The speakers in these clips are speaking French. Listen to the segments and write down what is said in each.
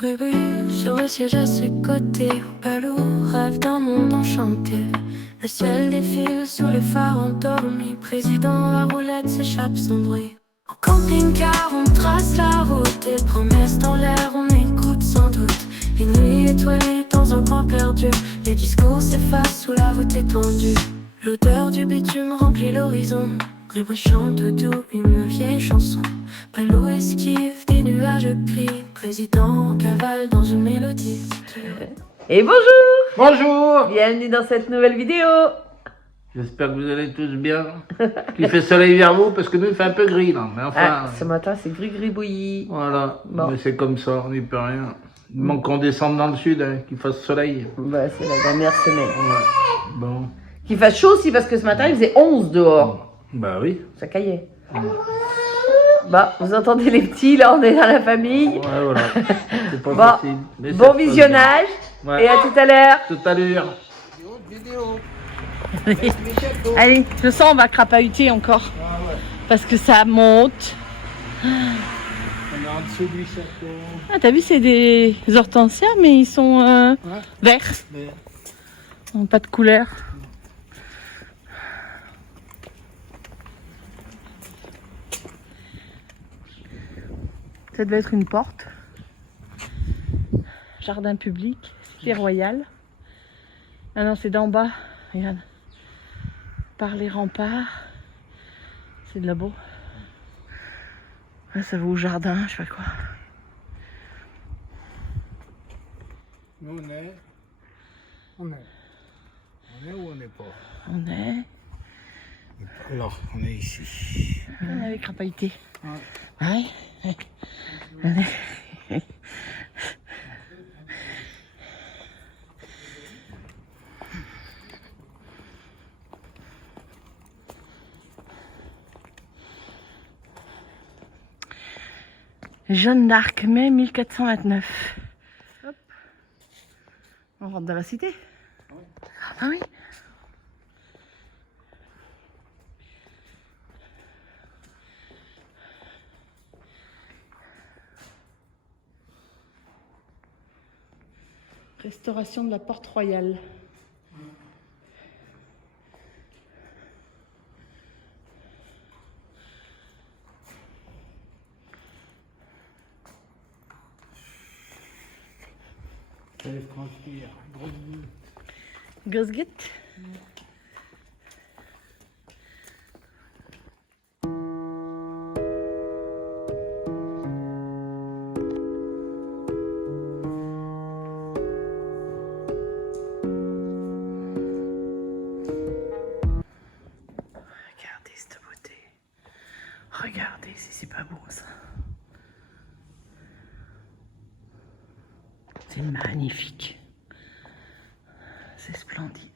Ruru, sur le siège à ses côtés, Palou rêve d'un monde enchanté. Le ciel défile sous les phares endormis, président à roulette s'échappe sans bruit. En camping-car on trace la route, et promesses dans l'air on écoute sans doute. Les nuits étoilées dans un coin perdu, les discours s'effacent sous la voûte étendue. L'odeur du bitume remplit l'horizon, Rébri chante doux une vieille chanson. Palou esquive des nuages gris, président cavale dans une mélodie. Et bonjour! Bonjour! Bienvenue dans cette nouvelle vidéo. J'espère que vous allez tous bien. Qu'il fait soleil vers vous parce que nous il fait un peu gris là. Mais enfin, Ce matin c'est gris bouilli. voilà. Bon. Mais c'est comme ça, on n'y peut rien. Il manque qu'on descende dans le sud, hein, qu'il fasse soleil. Bah, c'est la dernière semaine. Ouais. Bon. Qu'il fasse chaud aussi parce que ce matin il faisait 11 dehors. Bah oui. Ça caillait. Bah, vous entendez les petits, là on est dans la famille. Ouais, voilà. C'est pas Bon, facile. Mais bon ça se passe visionnage. bien. Ouais. Et à tout à l'heure. Tout à l'heure. Allez, je sens on va crapahuter encore. Parce que ça monte. On est en dessous du château. Ah, t'as vu, c'est des hortensias, mais ils sont verts. Ils n'ont pas de couleur. Ça devait être une porte. Jardin public, cité royale. Ah non, c'est d'en bas. Regarde. Par les remparts. C'est de là-bas. Ah, ça va au jardin, je sais pas quoi. Nous on est ou on n'est pas? On est. Alors, on est ici. On avait crapahuté. Ouais. Ouais. Allez. Jeanne d'Arc, mai 1429. Hop. On rentre dans la cité. Ah oui. Restauration de la Porte Royale. Grosse guette. Regardez cette beauté. Regardez si c'est pas beau ça. C'est magnifique. C'est splendide.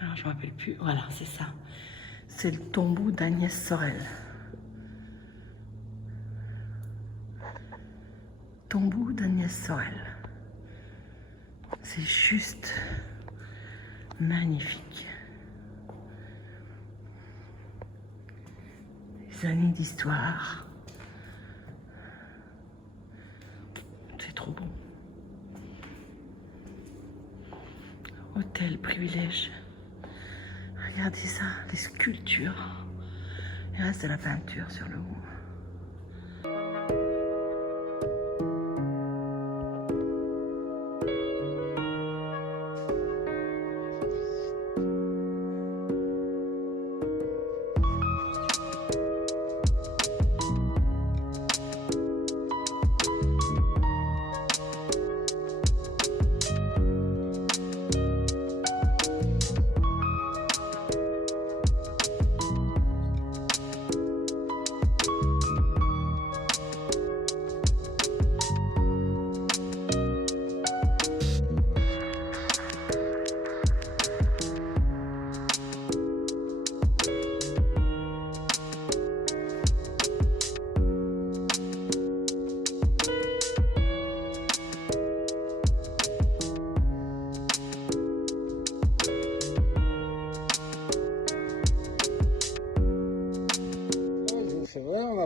Alors je me rappelle plus. Voilà, c'est ça. C'est le tombeau d'Agnès Sorel. Tombeau d'Agnès Sorel. C'est juste magnifique. Des années d'histoire. C'est trop bon. Hôtel privilège. Regardez ça, les sculptures. Il reste de la peinture sur le haut.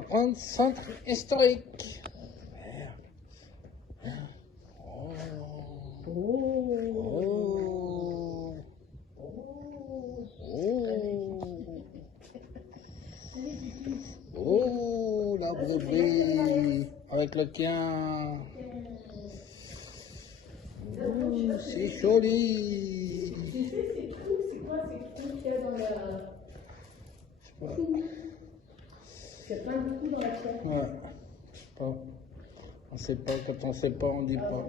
prendre centre historique. Oh, la brebis avec le quien. Oh, c'est joli. C'est quoi ces trous qu'il y a dans la... Il y a plein de trous dans la terre. Ouais. Pas. On sait pas, quand on sait pas, on dit pas.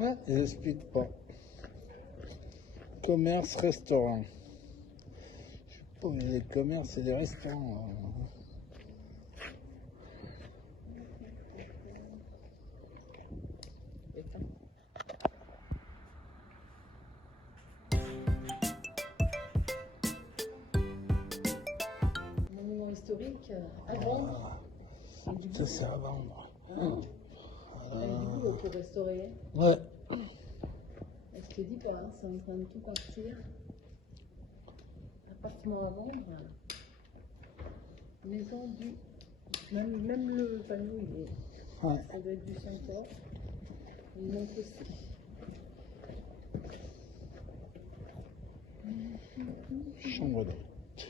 Ouais, ils expliquent pas. Commerce, restaurant. Je sais pas, mais les commerces, c'est des restaurants. Monument historique à vendre. Ça, c'est à vendre. Et du coup, pour restaurer. Ouais. Je te dis pas, hein, c'est en train de tout partir. Appartement à vendre. Maison du. Même le panneau, il est. Ouais. Ça doit être du 5 heures. Il montre aussi. Chambre d'hôte.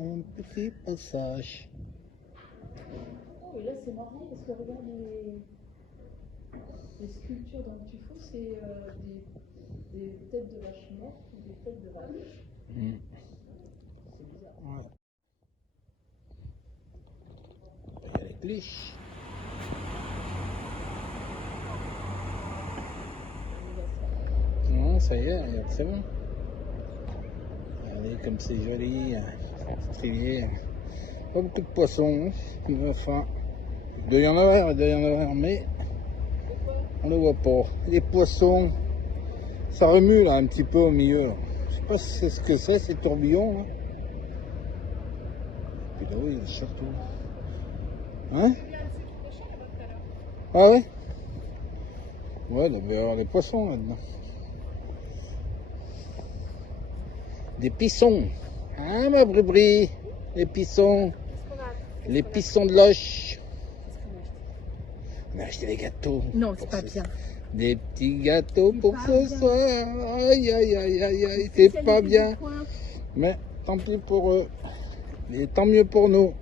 Un petit passage. Oh, et là, c'est marrant parce que regarde les sculptures dans le tuffeau, c'est des têtes de vache mortes ou des têtes de vache. C'est bizarre. Ouais. Il y a les cliches. Non, ça y est, regarde, c'est bon. Regardez comme c'est joli, stylé. Pas beaucoup de poissons, enfin. Il doit y en avoir, mais on ne voit pas. Les poissons, ça remue là un petit peu au milieu. Je sais pas si c'est ce que c'est, ces tourbillons là. Puis là, oui, il y a le château. Hein? Ah ouais? Ouais, il doit y avoir des poissons là-dedans. Des pissons. Hein, ma bribri? Les pissons. Les pissons de loche. On a acheté des gâteaux. Non, c'est pas bien. Des petits gâteaux pour ce soir. Aïe, aïe, aïe, aïe, aïe. C'est pas bien. Mais tant pis pour eux. Et tant mieux pour nous.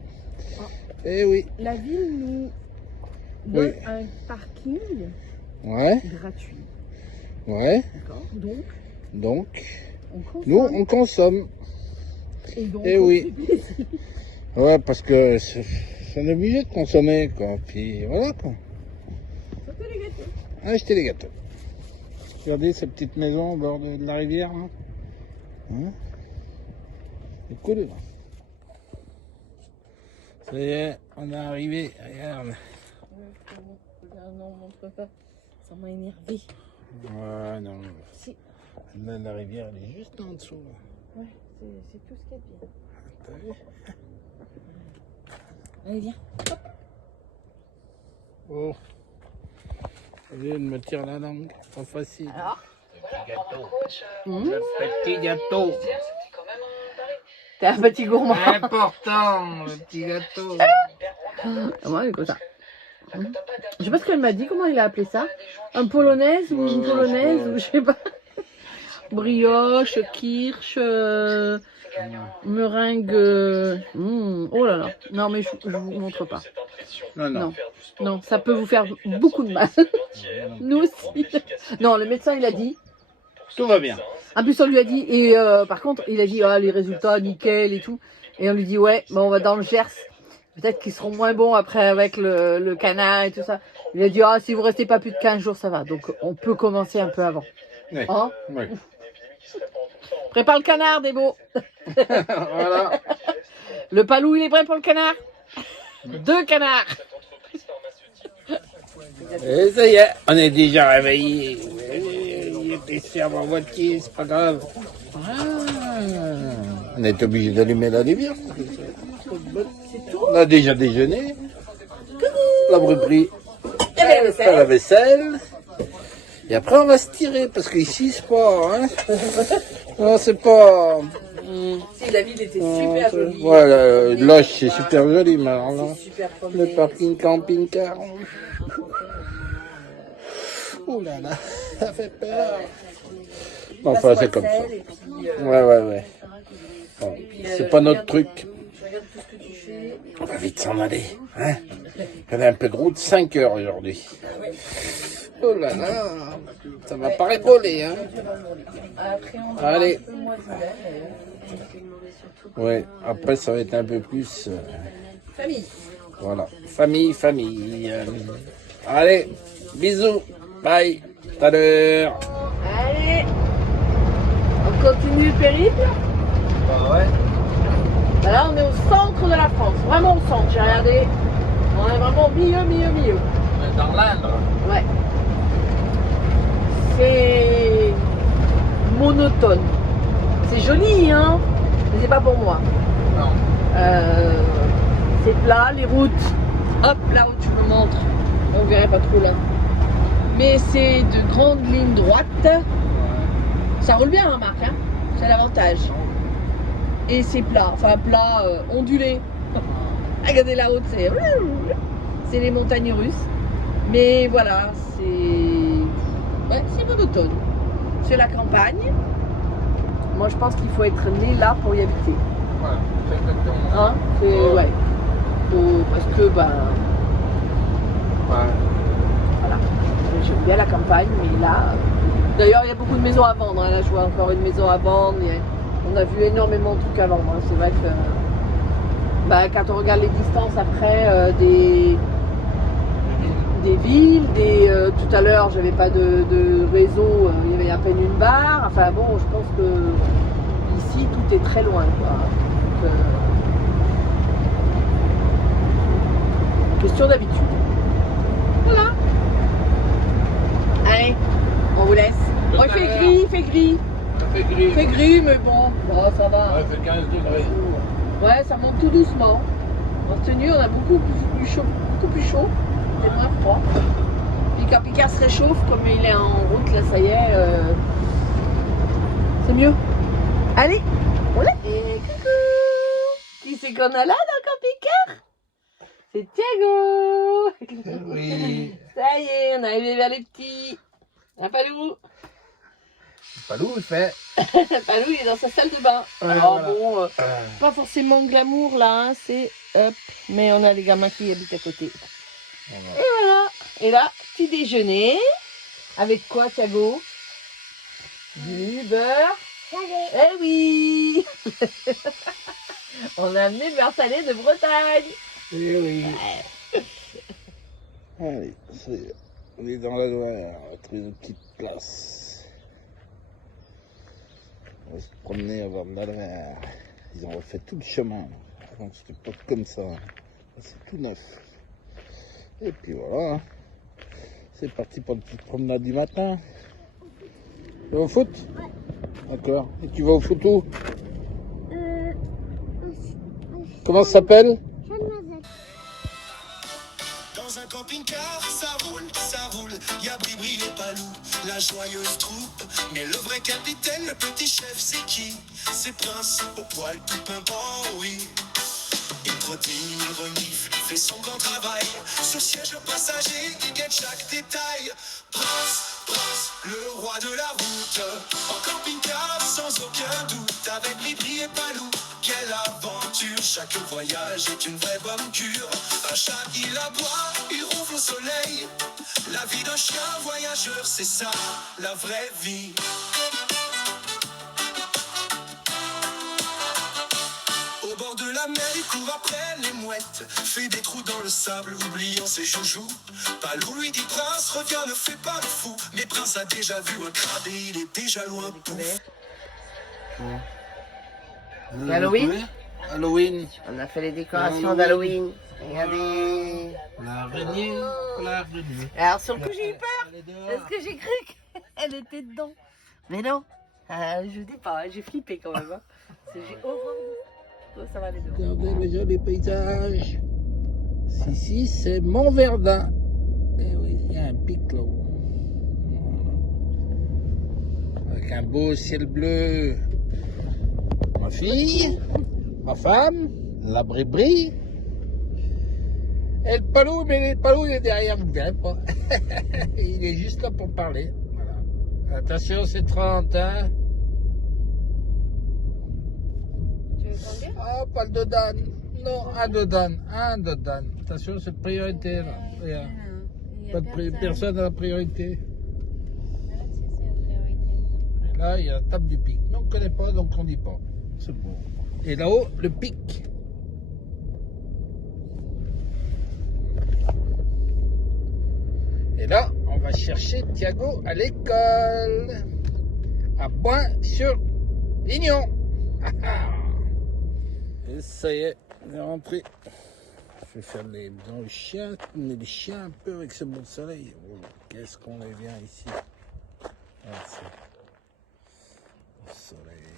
Ah. Eh oui. La ville nous donne un parking gratuit. Ouais. D'accord. Donc, On consomme. nous, on consomme. Et donc, Eh on oui. fait plaisir. Ouais, parce que on est obligé de consommer, quoi. Puis voilà, quoi. C'était les gâteaux. Acheter des gâteaux. Regardez ces petites maisons au bord de la rivière, là. Hein? C'est cool, là. Ça y est, on est arrivé. Regarde. Non, on montre pas. Ça m'a énervé. Ouais, non. Si. La rivière, elle est juste en dessous, là. Ouais, c'est tout ce qu'il y a de bien. T'as vu? Allez, viens. Oh. Elle me tire la langue. Pas facile. Alors Le petit gâteau. T'es un petit gourmand. Important, le petit gâteau. Moi, il est comme ça. Je sais pas ce qu'elle m'a dit, comment il a appelé ça. Un polonaise ou une polonaise, ou je sais pas. Brioche, kirsch, meringue. Oh là là. Non, mais je vous montre pas. Non. Non, ça peut vous faire beaucoup de mal. Nous aussi. Non, le médecin, il a dit. Tout va bien. En plus, on lui a dit, et par contre, il a dit, ah, les résultats, nickel et tout. Et on lui dit, ouais, bon, on va dans le Gers. Peut-être qu'ils seront moins bons après avec le canard et tout ça. Il a dit, ah, si vous restez pas plus de 15 jours, ça va. Donc, on peut commencer un peu avant. Oui. Hein? Oui. Prépare le canard, Débo. Voilà. Le palou, il est prêt pour le canard? 2 canards. Et ça y est, on est déjà réveillés. Il était ferme en voiture, c'est pas grave. On est obligé d'allumer la lumière. On a déjà déjeuné. La repris. Faire la vaisselle. Et après, on va se tirer parce qu'ici, c'est pas. Hein, non, c'est pas. Si, la ville était super jolie. Voilà, Loche, c'est super joli, mais alors là, C'est super le promené. parking camping-car. Oh là là, ça fait peur. Bon, enfin, c'est comme ça. Et puis, Ouais. Bon, c'est pas notre truc. tu regardes tout ce que tu fais. On va vite s'en aller. Hein, on a un peu de route, 5 heures aujourd'hui. Oh là là, ça va pas rigoler. Hein. Après, on va Allez. un peu moins d'hiver, surtout. Ouais, après ça va être un peu plus... Famille. voilà, famille. Allez, bisous, bye, tout à l'heure. Allez, on continue le périple. Bah ouais. Là, on est au centre de la France, vraiment au centre. J'ai regardé, on est vraiment au milieu. On est dans l'Indre. Ouais. C'est monotone. C'est joli, hein, mais c'est pas pour moi. Non. C'est plat, les routes. Hop, la route, je me montre. On verrait pas trop là. Mais c'est de grandes lignes droites. Ça roule bien, hein, Marc, hein, c'est l'avantage. Et c'est plat, enfin plat, ondulé. Regardez la route, c'est les montagnes russes. Mais voilà, c'est monotone. C'est la campagne. Moi, je pense qu'il faut être né là pour y habiter. Voilà, c'est exactement. Hein, c'est ouais. Parce que Ouais. voilà, j'aime bien la campagne, mais là, d'ailleurs, il y a beaucoup de maisons à vendre. Hein. Là, je vois encore une maison à vendre. On a vu énormément de trucs à vendre. Hein. C'est vrai que quand on regarde les distances après des villes, tout à l'heure, j'avais pas de réseau, il y avait à peine une barre. Enfin bon, je pense que ici, tout est très loin, quoi. Donc, question d'habitude. Voilà. Allez, on vous laisse. Oh, il fait gris. Ça fait gris. Il fait gris, mais bon, ça va. Ouais, il fait 15 degrés. Ouais, ça monte tout doucement. En tenue, on a beaucoup plus chaud. C'est moins froid. Puis quand Picard se réchauffe, comme il est en route, là, ça y est, c'est mieux. Allez, on l'a. Et coucou. Qui c'est qu'on a là dans le camping-car? C'est Thiago. Oui. Ça y est, on est arrivé vers les petits. Ah, Palou. Palou, il fait. Palou, il est dans sa salle de bain. Ouais, Alors voilà. bon, pas forcément glamour là, hein, c'est hop. Mais on a les gamins qui habitent à côté. Voilà. Et voilà. Et là, petit déjeuner. Avec quoi, Thiago? Du beurre. Eh oui. On a amené le beurre salé de Bretagne. Eh oui. Allez, on est dans la Loire, on va trouver une petite place. On va se promener avant de la Loire. Ils ont refait tout le chemin. Avant, c'était pas comme ça. Là, c'est tout neuf. Et puis voilà. C'est parti pour une petite promenade du matin. Tu vas au foot? D'accord. Et tu vas au foot où? Comment ça s'appelle? Dans un camping-car, ça roule, y'a Bribri et Palou, la joyeuse troupe. Mais le vrai capitaine, le petit chef, c'est qui? C'est Prince, au poil tout pimpant, oui. Il trottine, il renifle, fait son grand travail. Sur siège passager, il guette chaque détail. Prince, le roi de la route. En camping-car, sans aucun doute, avec Bribri et Palou. Quelle aventure, chaque voyage est une vraie bonne cure. Un chat il aboie, il ronfle au soleil. La vie d'un chien voyageur, c'est ça, la vraie vie. Au bord de la mer, il court après les mouettes, fait des trous dans le sable, oubliant ses joujoux. Palou lui dit Prince, reviens, ne fais pas le fou. Mais Prince a déjà vu un crabe et il est déjà loin, pouf. Halloween. Halloween. On a fait les décorations d'Halloween. Regardez. L'araignée. Alors sur le coup j'ai eu peur. Parce que j'ai cru qu'elle était dedans. Mais non. Je dis pas, j'ai flippé quand même. Hein. J'ai horreur. Oh, ça va aller dehors. Regardez les jolis paysages. Si, c'est Montverdun. Et oui, il y a un pic là-haut. Voilà. Avec un beau ciel bleu. ma fille, ma femme, la bribri. Et le palou, mais le palou il est derrière, vous ne verrez pas. Il est juste là pour parler. Voilà. Attention, c'est 30, hein. Tu veux combien? Ah, pas le dodan. Non, un dodan. Attention, c'est priorité là. Regarde. Pas de personne à la priorité. Et là, il y a la table du pic. Mais on ne connaît pas, donc on ne dit pas. C'est bon. Et là-haut, le pic. Et là, on va chercher Thiago à l'école. À Bois-sur-Lignon. Et ça y est, on est rentré. Je vais faire les chiens, tourner les chiens un peu avec ce beau soleil. Oh, qu'est-ce qu'on est bien ici. Ah, c'est le soleil.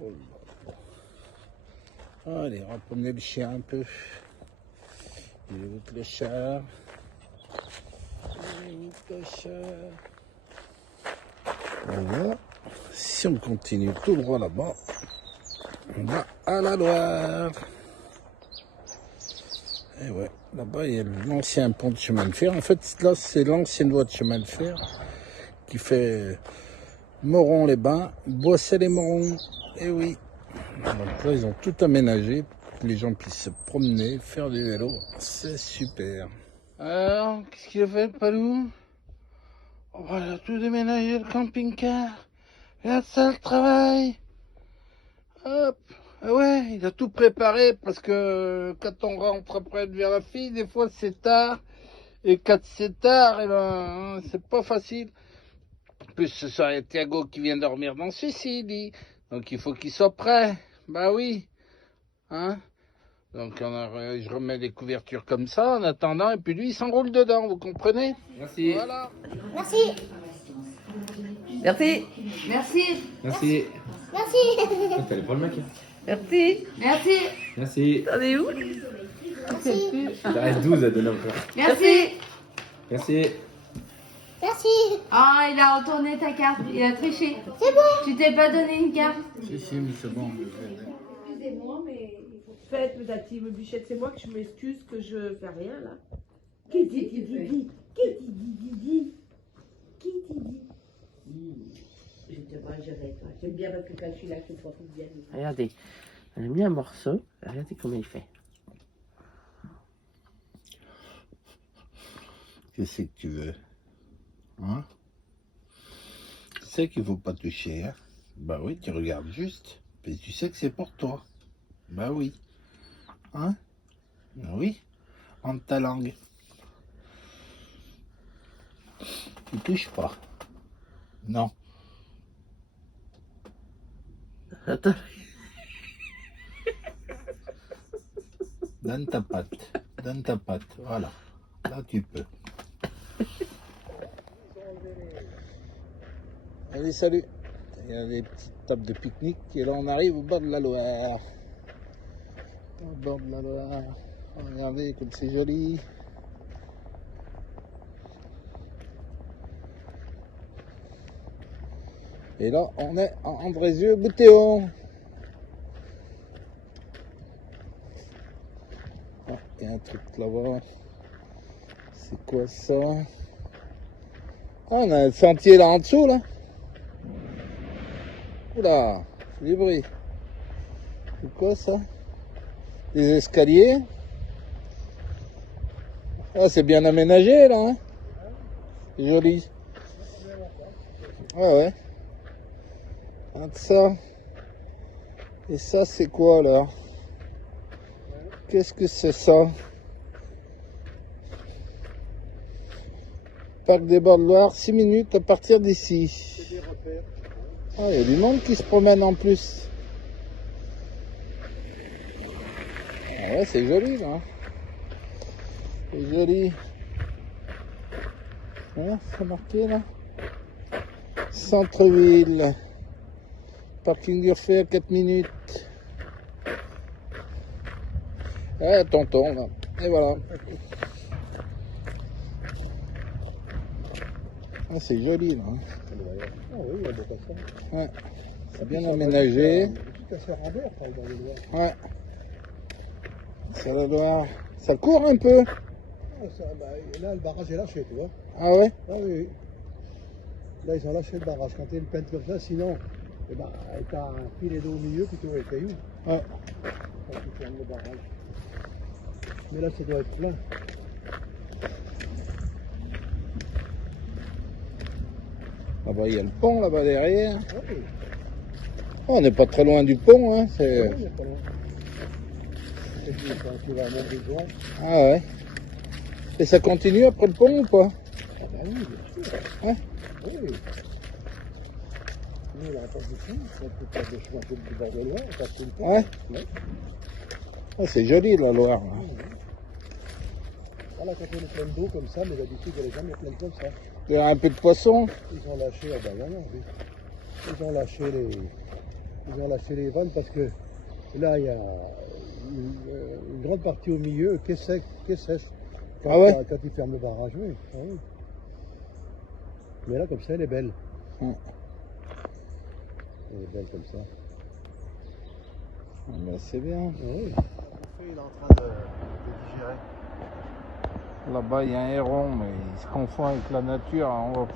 Oh là là. Allez, on va promener le chien un peu. Il est où le chat? Il est où le chat? Voilà. Si on continue tout droit là-bas, on va à la Loire. Et ouais, là-bas, il y a l'ancien pont de chemin de fer. En fait, là, c'est l'ancienne voie de chemin de fer qui fait Moron-les-Bains, Boissey-les-Morons. Et oui. Donc là, ils ont tout aménagé pour que les gens puissent se promener, faire du vélo. C'est super. Alors, qu'est-ce qu'il a fait, le palou? Oh, il a tout déménagé, le camping-car. Regarde ça, le travail. Hop. Ah ouais, il a tout préparé parce que quand on rentre après vers la fille, des fois c'est tard. Et quand c'est tard, eh ben, c'est pas facile. En plus, ce soir, Thiago qui vient dormir dans celui-ci, dit. Donc il faut qu'il soit prêt. Bah oui. Hein? Donc je remets des couvertures comme ça en attendant. Et puis lui, il s'enroule dedans, vous comprenez? Merci. Voilà. Merci. Merci. Merci. T'allais pas le mec. Merci. Merci. Merci. T'en es où? Il reste 12 à donner encore. Merci. Merci. Ah, il a retourné ta carte, il a triché. C'est bon. Tu t'es pas donné une carte. Si, mais c'est bon. Excusez-moi, mais faites, Dati, me bichette, c'est moi que je m'excuse que je fais rien là. Qui dit Je te mangerai, toi. J'aime bien parce que quand je suis là, je te profite bien. Regardez, on a mis un morceau. Regardez comment il fait. Qu'est-ce que tu veux? Hein? Tu sais qu'il faut pas toucher, hein? Bah oui, tu regardes juste. Mais tu sais que c'est pour toi. Bah oui. Hein? Bah oui. Entre ta langue. Tu touches pas. Non. Attends. Donne ta patte. Donne ta patte. Voilà. Là, tu peux. Allez, salut. Il y a des petites tables de pique-nique. Et là, on arrive au bord de la Loire. Au bord de la Loire. Regardez comme c'est joli. Et là, on est à Andrézieux-Boutéon. Ah, il y a un truc là-bas. C'est quoi ça? Ah, on a un sentier là en dessous, là. Oula, c'est du bruit. C'est quoi ça? Des escaliers. Ah, c'est bien aménagé, là. Hein? C'est joli. Ouais. Regarde ça. Et ça, c'est quoi, là? Qu'est-ce que c'est ça? Parc des Bords de Loire, 6 minutes à partir d'ici. Ah, il y a du monde qui se promène en plus. Ah ouais, c'est joli, là. C'est joli. Hein, c'est marqué, là. Centre-ville. Parking d'Urfé à 4 minutes. Ouais, tonton, là. Et voilà. Ah, c'est joli, là. Ah oui, il y a des personnes. Ouais. C'est bien aménagé. Jusqu'à Serrambert, dans le Loir. Ouais. C'est la Loire. Ça court un peu. Ah, ça, bah, là, le barrage est lâché, tu vois. Ah ouais? Ah oui, oui. Là, ils ont lâché le barrage. Quand il y a une plainte comme ça, sinon, eh ben, t'as un filet d'eau au milieu plutôt avec les cailloux. Ouais. Quand tu fermes le barrage. Mais là, ça doit être plein. Là-bas, il y a le pont, là-bas derrière. Ah oui. Oh, on n'est pas très loin du pont, hein. C'est... Ah oui, il y a pas loin. Et puis, quand tu vas à Montbrison, Ah ouais. Et ça continue après le pont ou pas? ah bah oui, bien sûr. Ouais. Oui. Nous, on passe ici, on peut faire des chemins de bord de Loire, on passe tout le temps. Ouais. Ouais. Oh, c'est joli, la Loire. Là. Voilà, quand on est plein d'eau comme ça, mais d'habitude, il n'y a jamais plein comme ça. Il y a un peu de poisson. Ils ont lâché, ah ben non, oui. Ils ont lâché les vannes parce que là, il y a une grande partie au milieu qui est sèche. Quand, Ah ouais? quand ils ferment le barrage, oui. Ah oui. Mais là, comme ça, elle est belle. Hum. Elle est belle comme ça. Ah ben, c'est bien. Oui. Il est en train de digérer. Là-bas, il y a un héron, mais il se confond avec la nature.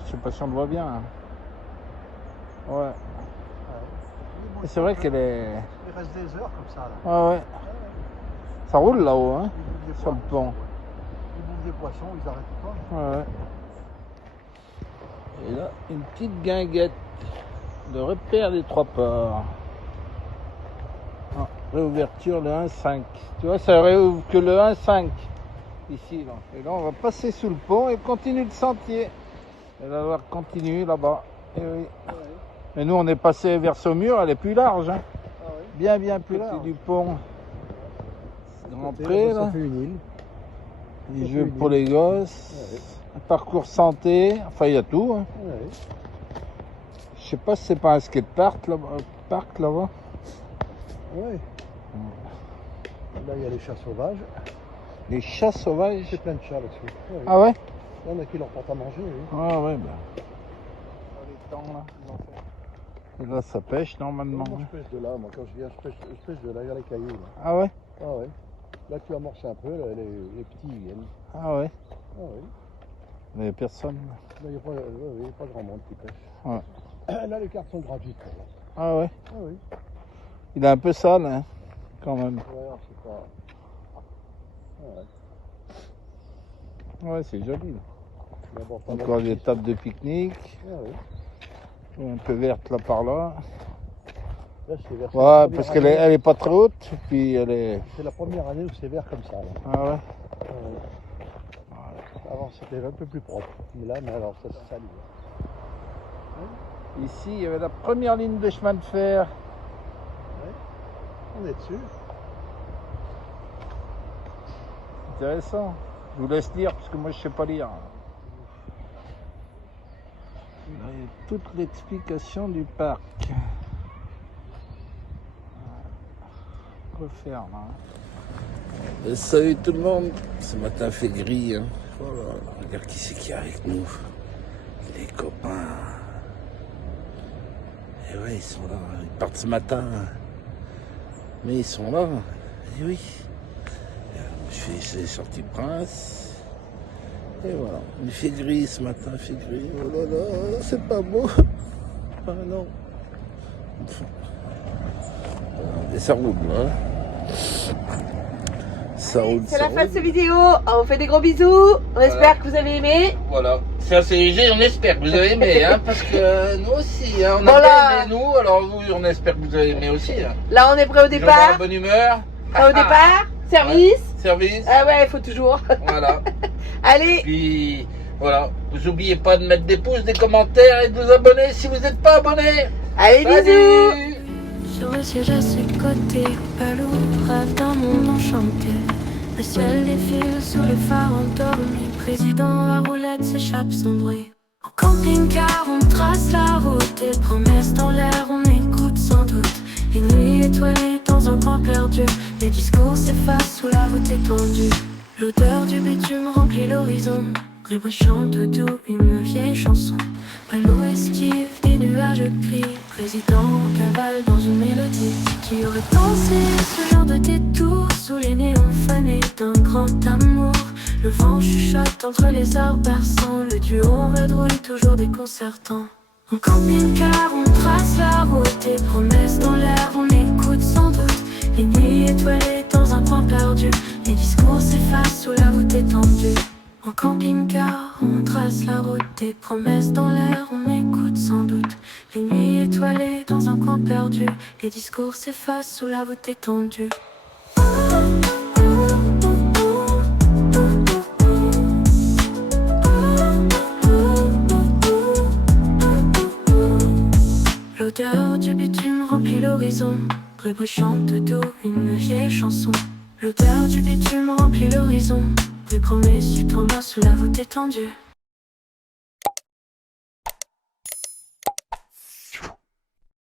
Je sais pas si on le voit bien. Hein. Ouais. Et c'est vrai qu'elle est... Il reste des heures comme ça, là. Ah ouais. Ça roule là-haut, hein, Ils bouffent des sur le poissons. pont. Ils bouffent des poissons, ils arrêtent pas. Ouais. Et là, une petite guinguette de repère des Trois Ports. Ah, réouverture le 1-5. Tu vois, ça réouvre que le 1-5 ici. Là. Et là, on va passer sous le pont et continue le sentier. Et la Loire continue là-bas. Et oui. Mais nous, on est passé vers Saumur, elle est plus large. Hein. Ah ouais. Bien plus large. Du pont. Rentrée, Rentrée, là. ça fait une île. Les Ça jeux fait pour une les gosses. Ouais. Un parcours santé. Enfin, il y a tout. Hein. Ouais. Je sais pas si c'est pas un skatepark là-bas. Ouais. Là, il y a les chats sauvages. Les chats sauvages. C'est plein de chats là-dessus. Ouais. Ah ouais? Il y en a qui leur portent à manger, oui. Ah ouais, ben. Les temps là, ils ont fait. Et là, ça pêche normalement. Moi, je pêche de là. Moi, quand je viens, je pêche de là. Il y a les cailloux, là. Ah ouais? Ah ouais. Là, tu amorces un peu, là, les petits, ils viennent. Ah ouais? Ah oui. Il n'y a personne. Là, il n'y a pas, pas grand monde qui pêche. Ouais. Là, les cartes sont gratuites. Là. Ah ouais? Ah oui. Il est un peu sale, hein, quand même. Ouais, alors, c'est pas... Ah ouais. Ouais, c'est joli. D'abord, pas Encore mal. des tables de pique-nique. Ah oui. Un peu verte là par là. Là, c'est vert. Ouais, parce qu'elle est, elle est pas très haute. Puis elle est. C'est la première année où c'est vert comme ça. Là. Ah ouais? Ah ouais. Avant, c'était un peu plus propre. Mais là, mais alors, ça se salit. Ici, il y avait la première ligne de chemin de fer. On est dessus. Intéressant. Je vous laisse lire parce que moi je sais pas lire. Là, il y a toute l'explication du parc. Quoi faire là? Salut tout le monde. Ce matin fait gris. Hein. Voilà. Regarde qui c'est qui est avec nous. Les copains. Et ouais, ils sont là. Ils partent ce matin. Mais ils sont là. Et oui. C'est les sorties Prince. Et voilà. Il fait gris ce matin, il fait gris. Oh là là, c'est pas beau. Ah non. Et ça roule là. Ça roule. C'est la fin de cette vidéo. On vous fait des gros bisous. On espère que vous avez aimé. Voilà. Ça c'est léger, on espère que vous avez aimé, hein, parce que nous aussi, hein, on a Voilà. bien aimé nous, alors vous, on espère que vous avez aimé aussi. Hein. Là, on est prêt au Les gens dans départ. la bonne humeur. Prêt au départ. Service. Service. Ah ouais, il faut toujours. Voilà. Allez. Puis voilà, vous n'oubliez pas de mettre des pouces, des commentaires et de vous abonner si vous n'êtes pas abonné. Allez, bisous. Salut. Sur le siège à ses côtés, Palou rêve d'un monde enchanté. Le ciel défile sous les phares endormis. Président à roulette s'échappe sans bruit. Au camping-car, on trace la route. Et promesses dans l'air, on écoute sans doute. Les nuits étoilées dans un coin perdu. Les discours s'effacent sous la route étendue. L'odeur du bitume remplit l'horizon. Bruit chante doux une vieille chanson. L'eau esquive des nuages gris. Président cavale dans une mélodie. Qui aurait pensé ce genre de détour sous les néons fanés d'un grand amour. Le vent chuchote entre les arbres berçants. Le duo vadrouille toujours déconcertant. En camping-car on trace la route. Des promesses dans l'air on écoute sans doute. Les nuits étoilées dans un coin perdu. Les discours s'effacent sous la voûte étendue. En camping-car, on trace la route. Des promesses dans l'air, on écoute sans doute. Les nuits étoilées dans un coin perdu. Les discours s'effacent sous la voûte étendue. L'odeur du bitume remplit l'horizon. Bruit chante doux une vieille chanson. L'odeur du bitume remplit l'horizon. Des promesses du tournoi sous la voûte étendue.